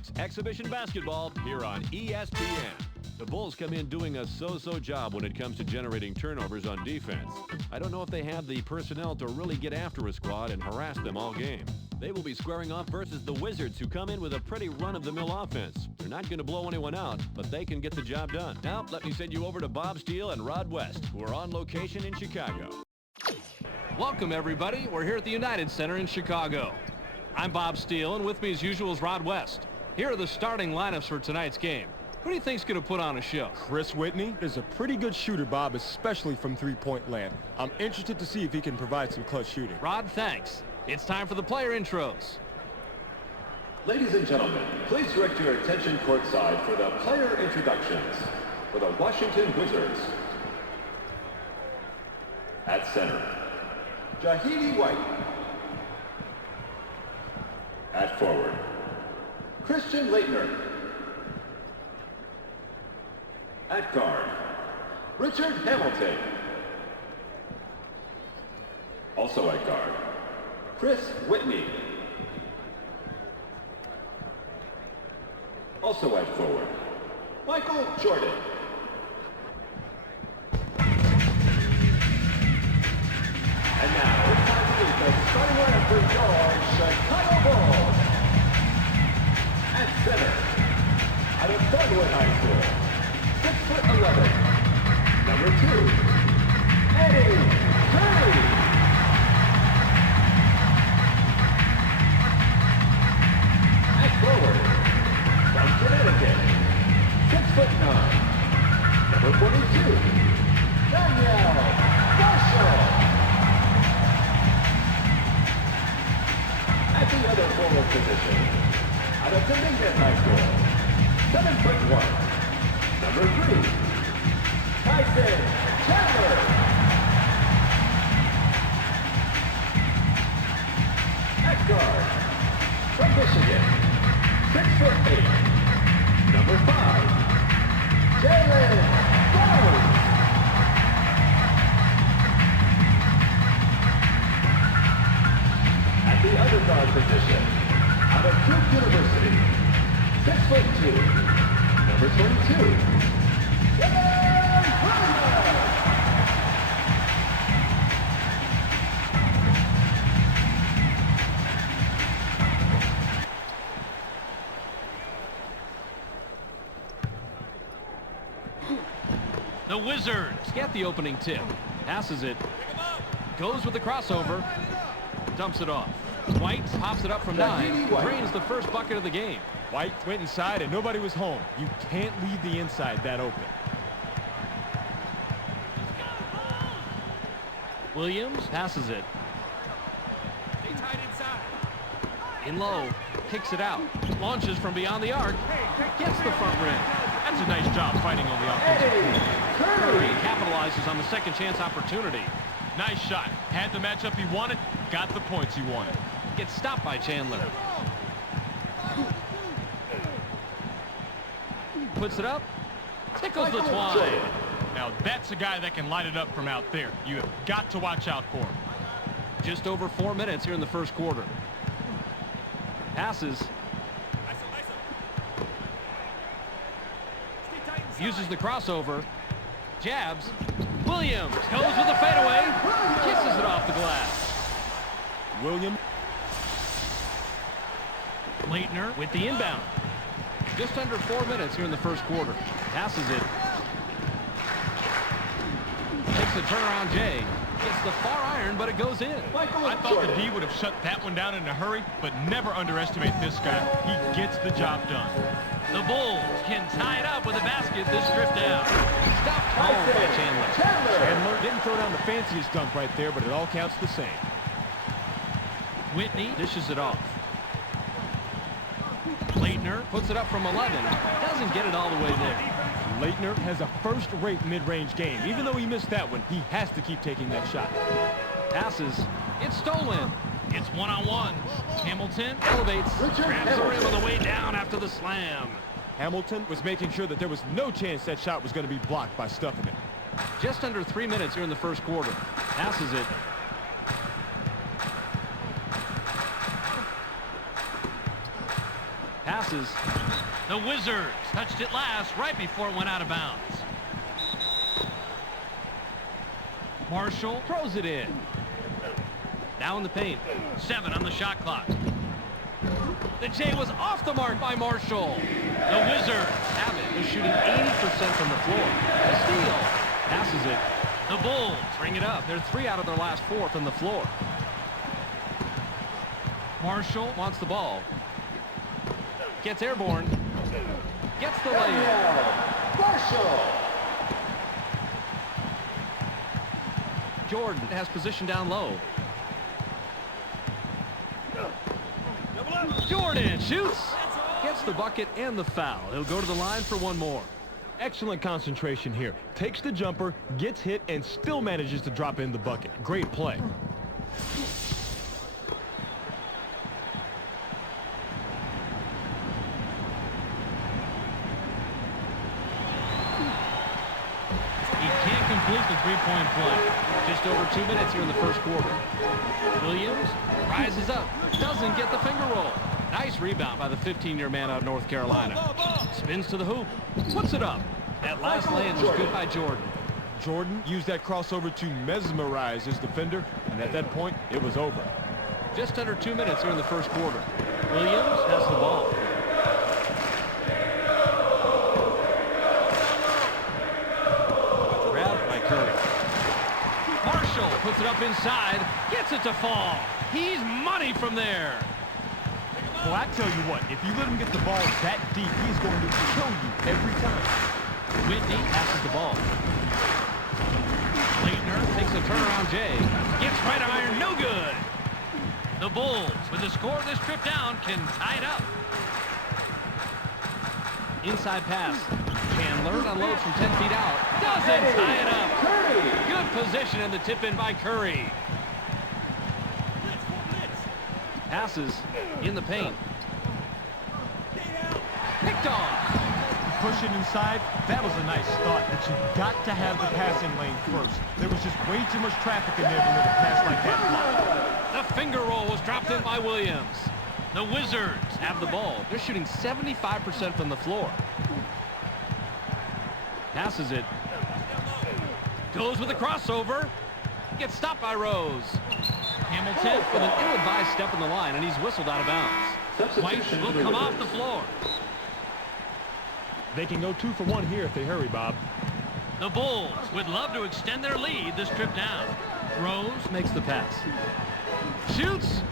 It's exhibition basketball here on ESPN. The Bulls come in doing a so-so job when it comes to generating turnovers on defense. I don't know if they have the personnel to really get after a squad and harass them all game. They will be squaring off versus the Wizards, who come in with a pretty run-of-the-mill offense. They're not going to blow anyone out, but they can get the job done. Now, let me send you over to Bob Steele and Rod West, who are on location in Chicago. Welcome, everybody. We're here at the United Center in Chicago. I'm Bob Steele, and with me as usual is Rod West. Here are the starting lineups for tonight's game. Who do you think's going to put on a show? Chris Whitney is a pretty good shooter, Bob, especially from three-point land. I'm interested to see if he can provide some clutch shooting. Rod, thanks. It's time for the player intros. Ladies and gentlemen, please direct your attention courtside for the player introductions for the Washington Wizards. At center, Jahidi White. At forward, Christian Laettner. At guard, Richard Hamilton. Also at guard, Chris Whitney. Also at forward, Michael Jordan. And now it's time to meet the starting lineup for your Chicago Bulls. At center, out of Thornwood High School, 6'11", number 2, Eddie Curry. At forward, from Connecticut, 6'9", number 42, Daniel Marshall. At the other forward position, out of Dominican High School, 7'1", number 3, Tyson Chandler. At guard, from Michigan, 6'8", number 5, Jalen Rose. At the other guard position, out of Duke University, 6'2", number 22, Jalen Brunner. The Wizards get the opening tip. Passes it. Goes with the crossover. Dumps it off. White pops it up from 9. Drains the first bucket of the game. White went inside and nobody was home. You can't leave the inside that open. Williams passes it. In low. Kicks it out. Launches from beyond the arc. Gets the front rim. That's a nice job fighting on the offensive board. Curry capitalizes on the second chance opportunity. Nice shot. Had the matchup he wanted, got the points he wanted. Gets stopped by Chandler. Puts it up. Tickles the twine. Now that's a guy that can light it up from out there. You have got to watch out for him. Just over 4 minutes here in the first quarter. Passes. Uses the crossover. Jabs. Williams goes with the fadeaway. Kisses it off the glass. Williams. Laettner with the inbound. Just under 4 minutes here in the first quarter. Passes it. Takes a turnaround Jay. Gets the far iron, but it goes in. I thought the D would have shut that one down in a hurry, but never underestimate this guy. He gets the job done. The Bulls can tie it up with a basket this drift out. Stopped home by Chandler. Chandler didn't throw down the fanciest dunk right there, but it all counts the same. Whitney dishes it off. Laettner puts it up from 11. Doesn't get it all the way there. Laettner has a first-rate mid-range game. Even though he missed that one, he has to keep taking that shot. Passes. It's stolen. It's one-on-one. Hamilton Elevates. Grabs the rim on the way down after the slam. Hamilton was making sure that there was no chance that shot was going to be blocked by stuffing it. Just under 3 minutes here in the first quarter. Passes it. Passes. The Wizards touched it last right before it went out of bounds. Marshall throws it in. Now in the paint. 7 on the shot clock. The J was off the mark by Marshall. The Wizards have it. They're shooting 80% from the floor. A steal. Passes it. The Bulls bring it up. They're 3 out of their last 4 from the floor. Marshall wants the ball. Gets airborne. Gets the layup. Marshall. Jordan has position down low. Jordan shoots. Gets the bucket and the foul. He'll go to the line for one more. Excellent concentration here. Takes the jumper, gets hit, and still manages to drop in the bucket. Great play. He can't complete the three-point play. Just over 2 minutes here in the first quarter. Williams rises up. Doesn't get the finger roll. Nice rebound by the 15-year man out of North Carolina. Spins to the hoop. Puts it up. That last lay-in was good by Jordan. Jordan used that crossover to mesmerize his defender, and at that point, it was over. Just under 2 minutes here in the first quarter. Williams has the ball. Grabbed by Curry. Marshall puts it up inside. Gets it to fall. He's money from there. Well, I tell you what, if you let him get the ball that deep, he's going to kill you every time. Whitney passes the ball. Leitner takes a turnaround J. Gets right iron, no good. The Bulls, with the score of this trip down, can tie it up. Inside pass. Chandler unloads from 10 feet out. Doesn't tie it up. Good position in the tip-in by Curry. Passes in the paint. Picked off. Push it inside. That was a nice start, but you got to have the passing lane first. There was just way too much traffic in there to let a pass like that fly. The finger roll was dropped in by Williams. The Wizards have the ball. They're shooting 75% from the floor. Passes it. Goes with a crossover. Gets stopped by Rose. Hamilton with an ill-advised step in the line, and he's whistled out of bounds. White will come off the floor. They can go 2 for 1 here if they hurry, Bob. The Bulls would love to extend their lead this trip down. Rose makes the pass. Shoots.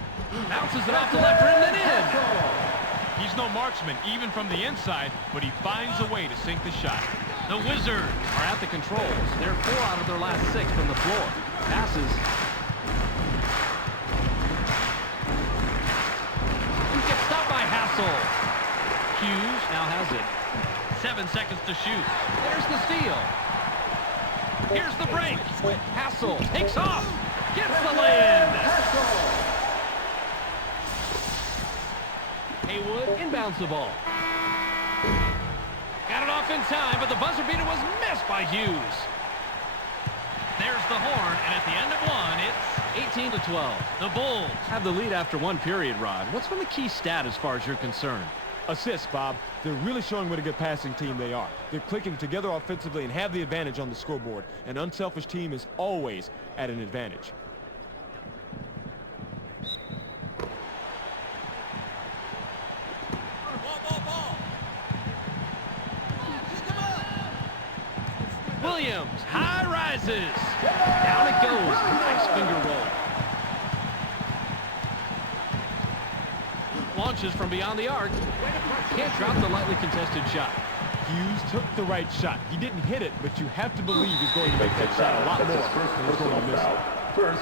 Bounces it off the left rim, then in. He's no marksman, even from the inside, but he finds a way to sink the shot. The Wizards are at the controls. They're 4 out of their last 6 from the floor. Passes. Gets stopped by Hassel. Hughes now has it. 7 seconds to shoot. There's the steal. Here's the break. Hassel takes off. Gets the lay-in. Haywood inbounds the ball. Got it off in time, but the buzzer beater was missed by Hughes. There's the horn, and at the end of one, it's 18-12. The Bulls have the lead after one period, Rod. What's been the key stat as far as you're concerned? Assists, Bob. They're really showing what a good passing team they are. They're clicking together offensively and have the advantage on the scoreboard. An unselfish team is always at an advantage. Williams, high rises. Down it goes. Nice finger roll. Launches from beyond the arc. Can't drop the lightly contested shot. Hughes took the right shot. He didn't hit it, but you have to believe he's going to make that shot a lot more than he's going to miss it.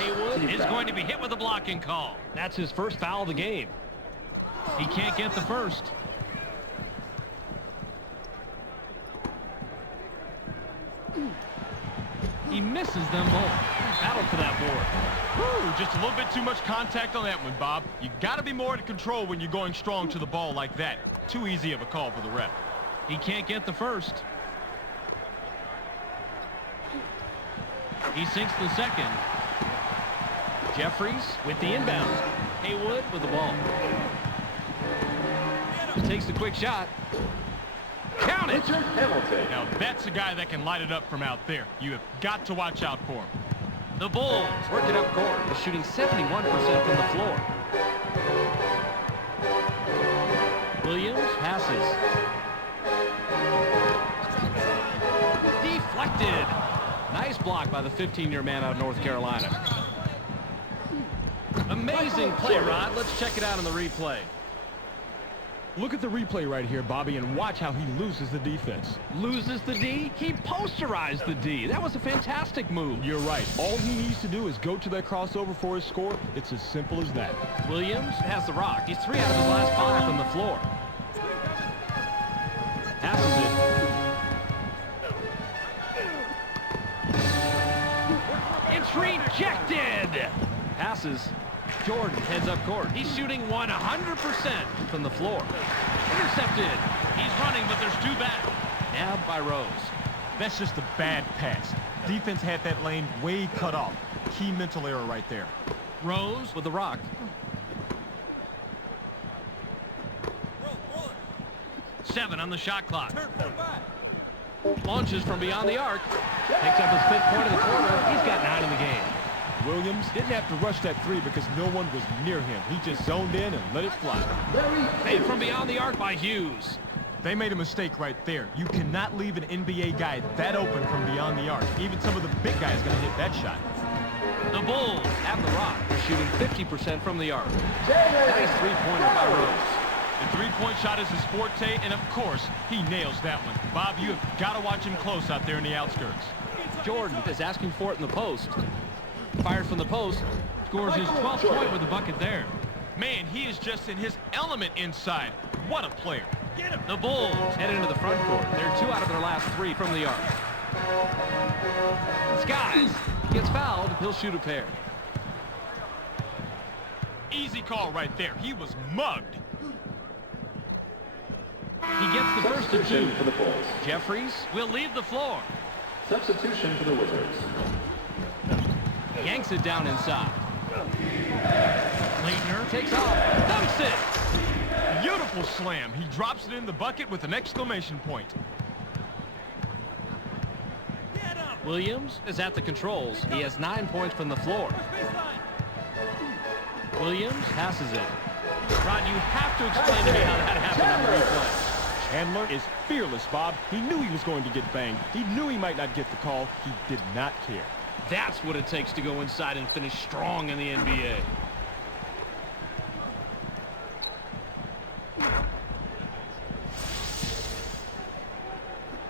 Haywood is going to be hit with a blocking call. That's his first foul of the game. He can't get the first. He misses them both. Battled for that board. Whew, just a little bit too much contact on that one, Bob. You got to be more in control when you're going strong to the ball like that. Too easy of a call for the ref. He can't get the first. He sinks the second. Jeffries with the inbound. Haywood with the ball. Takes the quick shot. Count it. Richard Hamilton. Now, that's a guy that can light it up from out there. You have got to watch out for him. The Bulls work it up court. They're shooting 71% from the floor. Williams passes. Deflected. Nice block by the 15-year man out of North Carolina. Amazing play, Rod. Let's check it out on the replay. Look at the replay right here, Bobby, and watch how he loses the defense. Loses the D? He posterized the D. That was a fantastic move. You're right. All he needs to do is go to that crossover for his score. It's as simple as that. Williams has the rock. He's 3 out of his last 5 from the floor. Passes it. It's rejected. Passes. Jordan heads up court. He's shooting 100% from the floor. Intercepted. He's running, but there's 2 back. Nabbed by Rose. That's just a bad pass. Defense had that lane way cut off. Key mental error right there. Rose with the rock. Seven on the shot clock. Launches from beyond the arc. Picks up his 5th point of the quarter. He's got 9 in the game. Williams didn't have to rush that 3 because no one was near him. He just zoned in and let it fly. Made from beyond the arc by Hughes. They made a mistake right there. You cannot leave an NBA guy that open from beyond the arc. Even some of the big guys going to hit that shot. The Bulls have the rock. They're shooting 50% from the arc. Nice 3-pointer by Rose. The 3-point shot is his forte, and of course, he nails that one. Bob, you have got to watch him close out there in the outskirts. Jordan is asking for it in the post. Fired from the post. Scores his 12th point with the bucket there. Man, he is just in his element inside. What a player. Get him. The Bulls head into the front court. They're 2 out of their last 3 from the arc. Skies gets fouled. He'll shoot a pair. Easy call right there. He was mugged. He gets the first of 2. Substitution for the Bulls. Jeffries will leave the floor. Substitution for the Wizards. Yanks it down inside. Leitner takes off. Dunks it. Beautiful slam. He drops it in the bucket with an exclamation point. Williams is at the controls. He has 9 points from the floor. Williams passes it. Rod, you have to explain to me how that happened on the replay. Chandler is fearless, Bob. He knew he was going to get banged. He knew he might not get the call. He did not care. That's what it takes to go inside and finish strong in the NBA.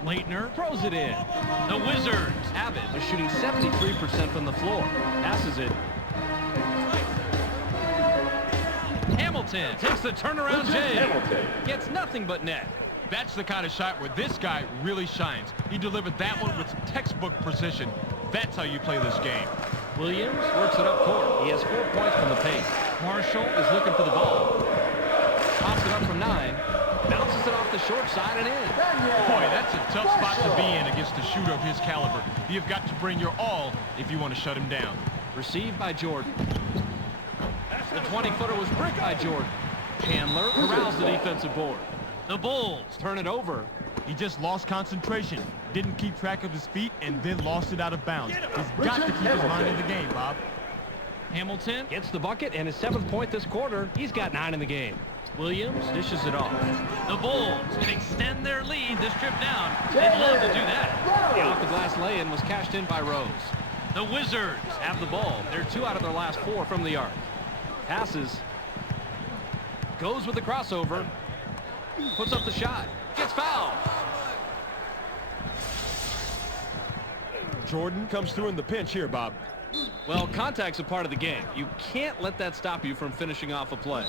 Leitner throws it in. The Wizards have it. They're shooting 73% from the floor. Passes it. Hamilton takes the turnaround J. Hamilton. Gets nothing but net. That's the kind of shot where this guy really shines. He delivered that one with textbook precision. That's how you play this game. Williams works it up court. He has 4 points from the pace. Marshall is looking for the ball. Pops it up from 9. Bounces it off the short side and in. Boy, that's a tough spot to be in against a shooter of his caliber. You've got to bring your all if you want to shut him down. Received by Jordan. The 20-footer was bricked by Jordan. Chandler corrals the defensive board. The Bulls turn it over. He just lost concentration, didn't keep track of his feet, and then lost it out of bounds. He's got to keep his mind in the game, Bob. Hamilton gets the bucket and his 7th point this quarter. He's got 9 in the game. Williams dishes it off. The Bulls can extend their lead this trip down. They'd love to do that. The off-the-glass lay-in was cashed in by Rose. The Wizards have the ball. They're 2 out of their last 4 from the arc. Passes. Goes with the crossover. Puts up the shot. Gets fouled. Jordan comes through in the pinch here, Bob. Well, contact's a part of the game. You can't let that stop you from finishing off a play.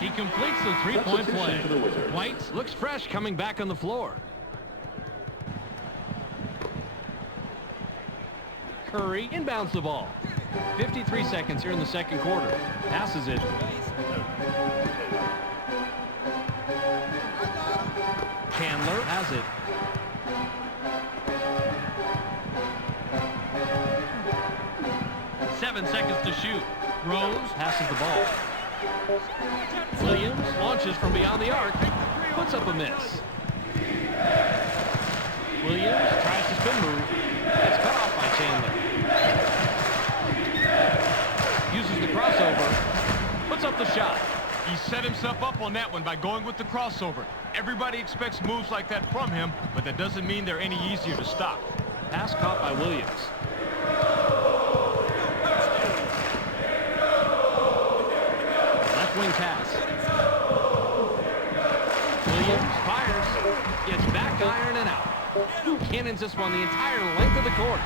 He completes the 3-point play. For the Wizards. White looks fresh coming back on the floor. Curry inbounds the ball. 53 seconds here in the second quarter. Passes it. Chandler has it. 7 seconds to shoot. Rose passes the ball. Williams launches from beyond the arc. Puts up a miss. Williams tries to spin move. It's cut off by Chandler. Uses the crossover. Puts up the shot. He set himself up on that one by going with the crossover. Everybody expects moves like that from him, but that doesn't mean they're any easier to stop. Pass caught by Williams. Left wing pass. Williams fires. Gets back iron and out. Cannons this one the entire length of the court.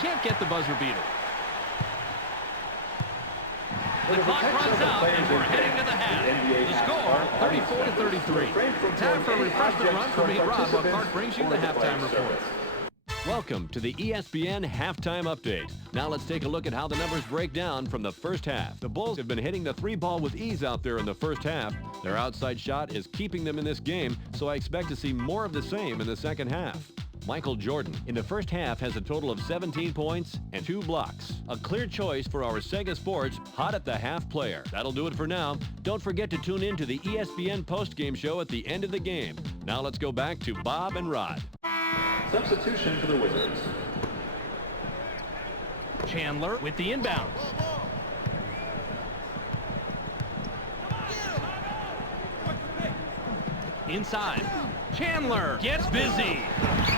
Can't get the buzzer beater. The clock runs out and we're heading to the half. The score, 34-33. Time for a refreshment run from Meet Rob while Clark brings you the halftime report. Welcome to the ESPN Halftime Update. Now let's take a look at how the numbers break down from the first half. The Bulls have been hitting the three ball with ease out there in the first half. Their outside shot is keeping them in this game, so I expect to see more of the same in the second half. Michael Jordan, in the first half, has a total of 17 points and 2 blocks. A clear choice for our Sega Sports Hot at the Half player. That'll do it for now. Don't forget to tune in to the ESPN postgame show at the end of the game. Now let's go back to Bob and Rod. Substitution for the Wizards. Chandler with the inbound. Inside. Chandler gets busy.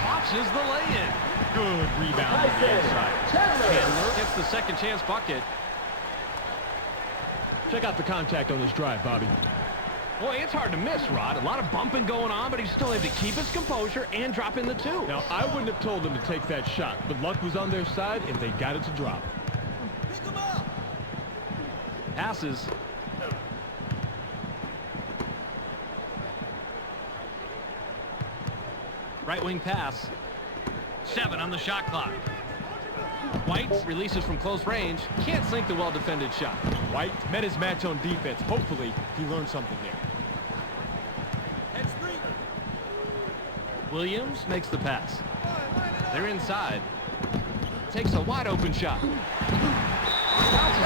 Watches the lay-in. Good rebound on the inside. Chandler gets the second chance bucket. Check out the contact on this drive, Bobby. Boy, it's hard to miss, Rod. A lot of bumping going on, but he still had to keep his composure and drop in the two. Now, I wouldn't have told them to take that shot, but luck was on their side, and they got it to drop. Passes. Right wing pass. 7 on the shot clock. White releases from close range. Can't sink the well-defended shot. White met his match on defense. Hopefully, he learned something there. Williams makes the pass. They're inside. Takes a wide-open shot. Bounces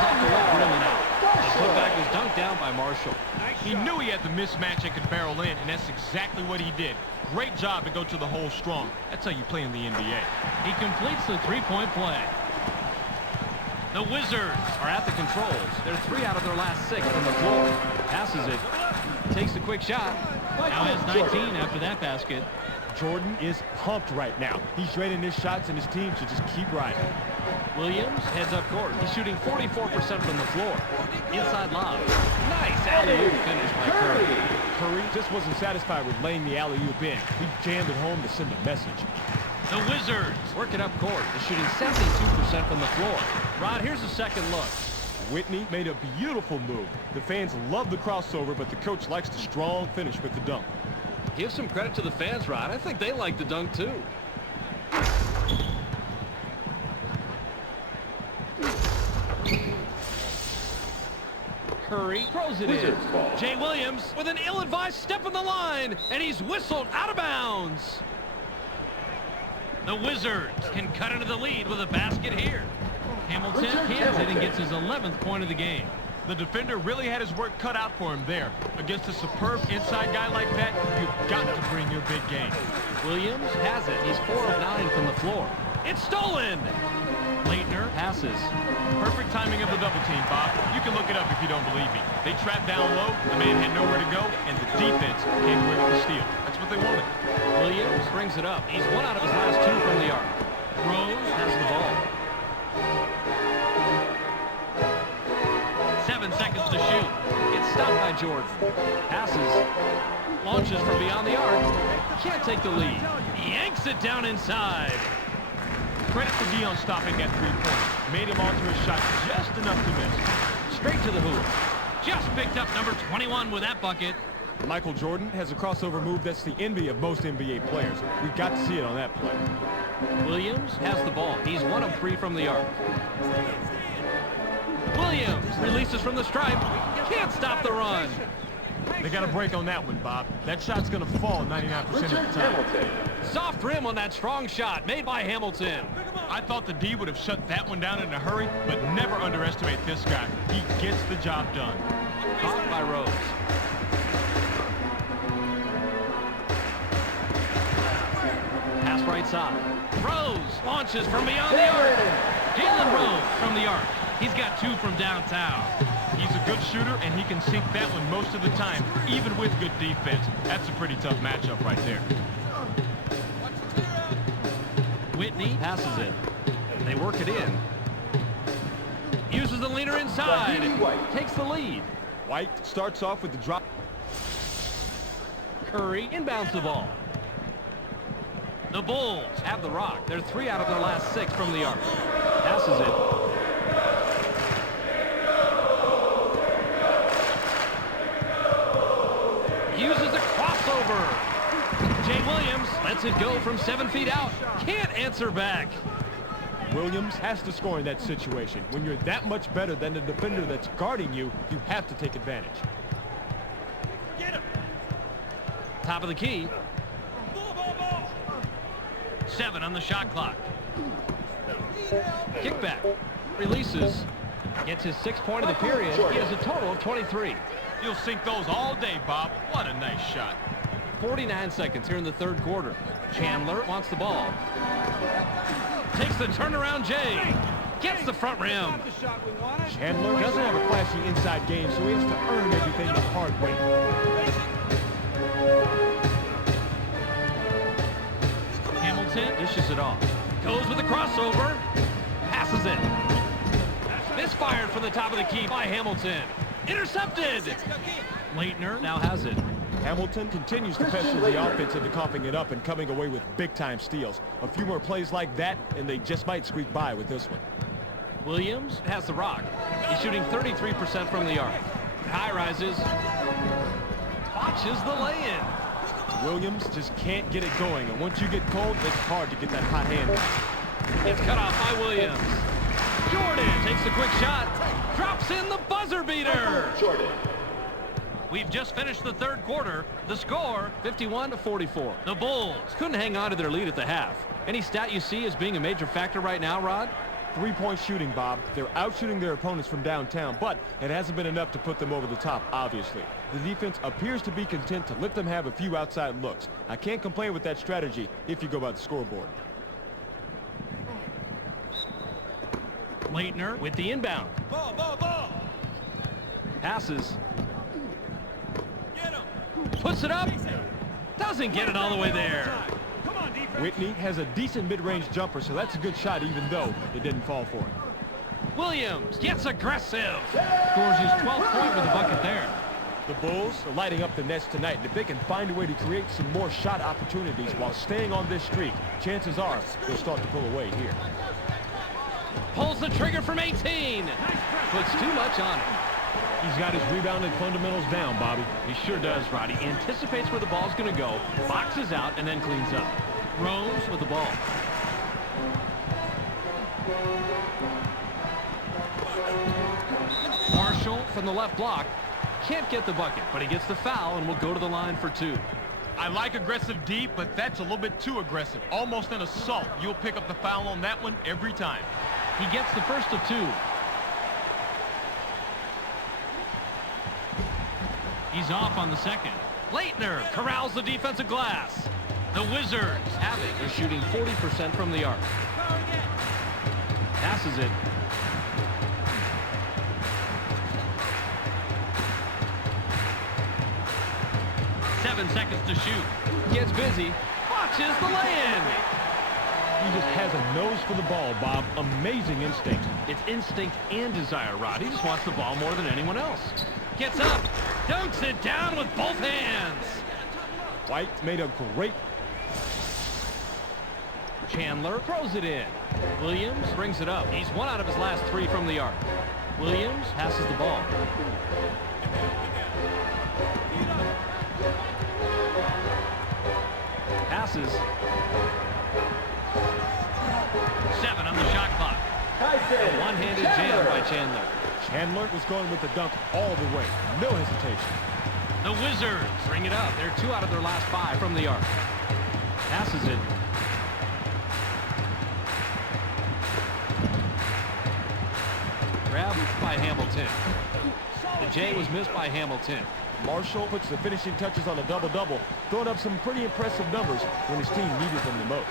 off the left rim and out. The putback was dunked down by Marshall. He knew he had the mismatch that could barrel in, and that's exactly what he did. Great job to go to the hole strong. That's how you play in the NBA. He completes the three-point play. The Wizards are at the controls. They're 3 out of their last 6 from the floor. Passes it. Takes a quick shot. Now has 19 after that basket. Jordan is pumped right now. He's draining his shots, and his team should just keep riding. Williams heads up court. He's shooting 44% from the floor. Inside lob. Nice alley-oop finish by Curry. Curry just wasn't satisfied with laying the alley-oop in. He jammed it home to send a message. The Wizards working up court. They're shooting 72% from the floor. Rod, here's a second look. Whitney made a beautiful move. The fans love the crossover, but the coach likes the strong finish with the dunk. Give some credit to the fans, Rod. I think they like the dunk, too. Curry throws it in. Jay Williams with an ill-advised step on the line, and he's whistled out of bounds. The Wizards can cut into the lead with a basket here. Hamilton cans it and gets his 11th point of the game. The defender really had his work cut out for him there. Against a superb inside guy like that, you've got to bring your big game. Williams has it. He's 4 of 9 from the floor. It's stolen! Leitner passes. Perfect timing of the double team, Bob. You can look it up if you don't believe me. They trapped down low, the man had nowhere to go, and the defense came away with the steal. That's what they wanted. Williams brings it up. He's 1 out of his last 2 from the arc. Rose has the ball. 7 seconds to shoot. It's stopped by Jordan. Passes. Launches from beyond the arc. Can't take the lead. Yanks it down inside. Credit to Dion stopping that three-pointer. Made him alter his shot just enough to miss. Straight to the hoop. Just picked up number 21 with that bucket. Michael Jordan has a crossover move that's the envy of most NBA players. We got to see it on that play. Williams has the ball. He's 1 of 3 from the arc. Williams releases from the stripe. Can't stop the run. They got a break on that one, Bob. That shot's going to fall 99% of the time. Soft rim on that strong shot made by Hamilton. I thought the D would have shut that one down in a hurry, but never underestimate this guy. He gets the job done. Caught by Rose. Pass right side. Rose launches from beyond the arc. Jalen Rose from the arc. He's got 2 from downtown. He's a good shooter, and he can sink that one most of the time, even with good defense. That's a pretty tough matchup right there. Whitney passes it. They work it in. Uses the leader inside. Takes the lead. White starts off with the drop. Curry inbounds the ball. The Bulls have the rock. They're 3 out of their last 6 from the arc. Passes it. Uses a crossover. Jay Williams lets it go from 7 feet out. Can't answer back. Williams has to score in that situation. When you're that much better than the defender that's guarding you, you have to take advantage. Top of the key. 7 on the shot clock. Kickback. Releases. Gets his 6th point of the period. He has a total of 23. You'll sink those all day, Bob. What a nice shot. 49 seconds here in the 3rd quarter. Chandler wants the ball. Takes the turnaround Jay. Gets the front rim. Chandler doesn't have a flashy inside game, so he has to earn everything the hard way. Hamilton dishes it off. Goes with a crossover. Passes it. Misfired from the top of the key by Hamilton. Intercepted. Leitner now has it. Hamilton continues to pester the offense into coughing it up and coming away with big-time steals. A few more plays like that, and they just might squeak by with this one. Williams has the rock. He's shooting 33% from the arc. High rises. Watches the lay-in. Williams just can't get it going, and once you get cold, it's hard to get that hot hand back. It's cut off by Williams. Jordan takes a quick shot. Drops in the buzzer beater. Jordan. We've just finished the 3rd quarter. The score, 51-44. The Bulls couldn't hang on to their lead at the half. Any stat you see as being a major factor right now, Rod? 3-point shooting, Bob. They're out-shooting their opponents from downtown, but it hasn't been enough to put them over the top, obviously. The defense appears to be content to let them have a few outside looks. I can't complain with that strategy if you go by the scoreboard. Leitner with the inbound. Ball. Passes. Puts it up. Doesn't get it all the way there. Whitney has a decent mid-range jumper, so that's a good shot even though it didn't fall for him. Williams gets aggressive. Scores his 12th point with a bucket there. The Bulls are lighting up the nets tonight, and if they can find a way to create some more shot opportunities while staying on this streak, chances are they'll start to pull away here. Pulls the trigger from 18. Puts too much on it. He's got his rebounding fundamentals down, Bobby. He sure does, Rod. He anticipates where the ball's going to go, boxes out, and then cleans up. Rose with the ball. Marshall from the left block. Can't get the bucket, but he gets the foul and will go to the line for 2. I like aggressive D, but that's a little bit too aggressive. Almost an assault. You'll pick up the foul on that one every time. He gets the first of 2. He's off on the second. Leitner corrals the defensive glass. The Wizards have it. They're shooting 40% from the arc. Passes it. Seven seconds to shoot. Gets busy. Watches the lay-in. He just has a nose for the ball, Bob. Amazing instinct. It's instinct and desire, Rod. He just wants the ball more than anyone else. Gets up. Dunks it down with both hands. White made a great... Chandler throws it in. Williams brings it up. He's 1 out of his last 3 from the arc. Williams passes the ball. Passes. 7 on the shot clock. A one-handed jam by Chandler. Chandler was going with the dunk all the way. No hesitation. The Wizards bring it up. They're 2 out of their last 5 from the arc. Passes it. by Hamilton. The J was missed by Hamilton. Marshall puts the finishing touches on a double-double, throwing up some pretty impressive numbers when his team needed them the most.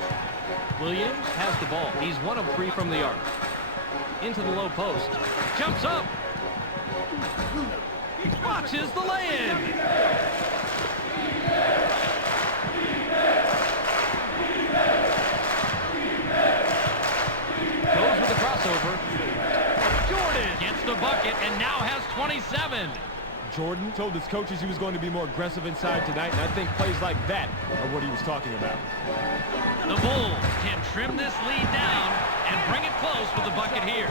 Williams has the ball. He's 1 of 3 from the arc. Into the low post. Jumps up. Watches the lay-in. Goes with the crossover. Jordan gets the bucket and now has 27. Jordan told his coaches he was going to be more aggressive inside tonight, and I think plays like that are what he was talking about. The Bulls can trim this lead down and bring it close with the bucket here.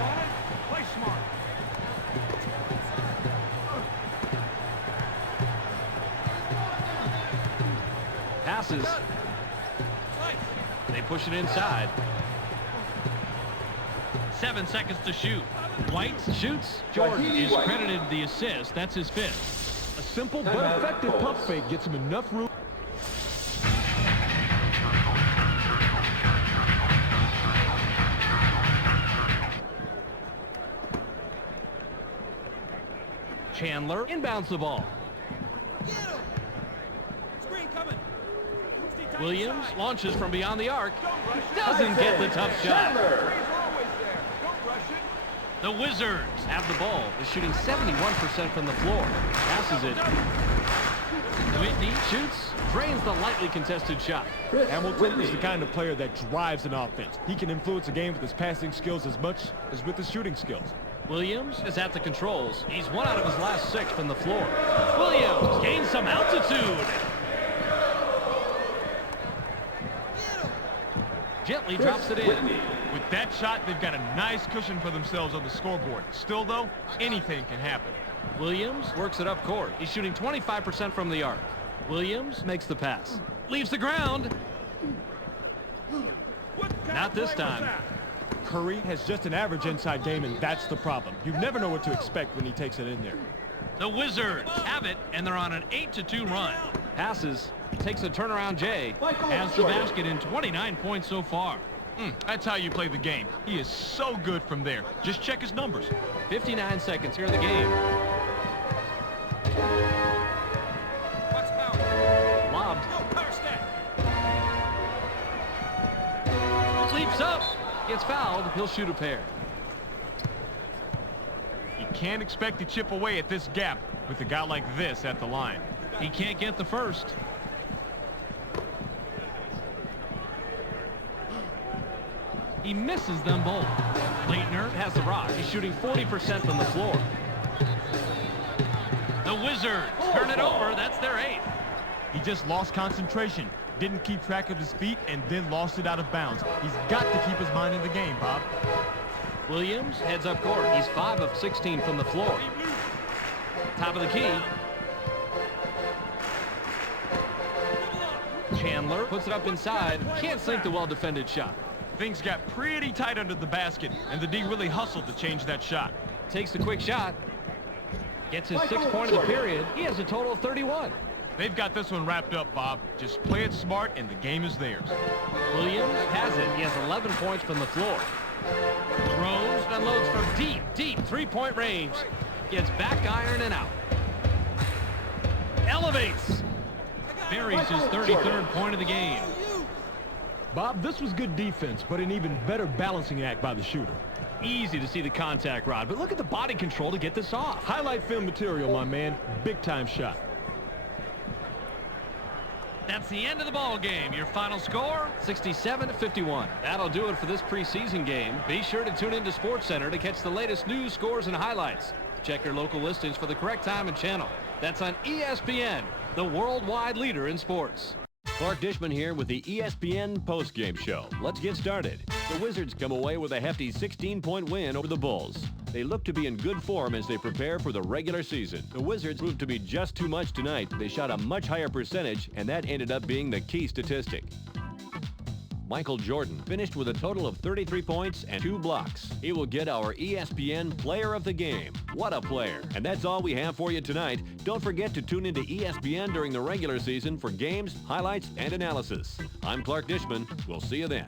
Play smart. Passes. They push it inside. 7 seconds to shoot. White shoots. Jordan is credited the assist. That's his 5th. A simple but effective pump fake gets him enough room. Chandler inbounds the ball. Williams launches from beyond the arc. Doesn't get the tough shot. The Wizards have the ball. They're shooting 71% from the floor. Passes it. Whitney shoots. Drains the lightly contested shot. Hamilton is the kind of player that drives an offense. He can influence a game with his passing skills as much as with his shooting skills. Williams is at the controls. He's 1 out of his last 6 from the floor. Williams gains some altitude. Gently drops it in. With that shot, they've got a nice cushion for themselves on the scoreboard. Still, though, anything can happen. Williams works it up court. He's shooting 25% from the arc. Williams makes the pass. Leaves the ground. Not this time. Curry has just an average inside game, and that's the problem. You never know what to expect when he takes it in there. The Wizards have it, and they're on an 8-2 run. Passes. Takes a turnaround J. Has the basket in 29 points so far. That's how you play the game. He is so good from there. Just check his numbers. 59 seconds here in the game. Lobbed. Leaps up. Gets fouled. He'll shoot a pair. You can't expect to chip away at this gap with a guy like this at the line. He can't get the first. He misses them both. Leitner has the rock. He's shooting 40% from the floor. The Wizards turn it over. That's their 8th. He just lost concentration, didn't keep track of his feet, and then lost it out of bounds. He's got to keep his mind in the game, Bob. Williams heads up court. He's 5 of 16 from the floor. Top of the key. Chandler puts it up inside. Can't sink the well-defended shot. Things got pretty tight under the basket, and the D really hustled to change that shot. Takes the quick shot. Gets his 6th point of the period. He has a total of 31. They've got this one wrapped up, Bob. Just play it smart, and the game is theirs. Williams has it. He has 11 points from the floor. Throws and loads from deep 3-point range. Gets back iron and out. Elevates. Buries his 33rd point of the game. Bob, this was good defense, but an even better balancing act by the shooter. Easy to see the contact, Rod, but look at the body control to get this off. Highlight film material, my man. Big-time shot. That's the end of the ball game. Your final score, 67-51. That'll do it for this preseason game. Be sure to tune into SportsCenter to catch the latest news, scores, and highlights. Check your local listings for the correct time and channel. That's on ESPN, the worldwide leader in sports. Clark Dishman here with the ESPN postgame show. Let's get started. The Wizards come away with a hefty 16-point win over the Bulls. They look to be in good form as they prepare for the regular season. The Wizards proved to be just too much tonight. They shot a much higher percentage, and that ended up being the key statistic. Michael Jordan finished with a total of 33 points and 2 blocks. He will get our ESPN Player of the Game. What a player. And that's all we have for you tonight. Don't forget to tune into ESPN during the regular season for games, highlights, and analysis. I'm Clark Dishman. We'll see you then.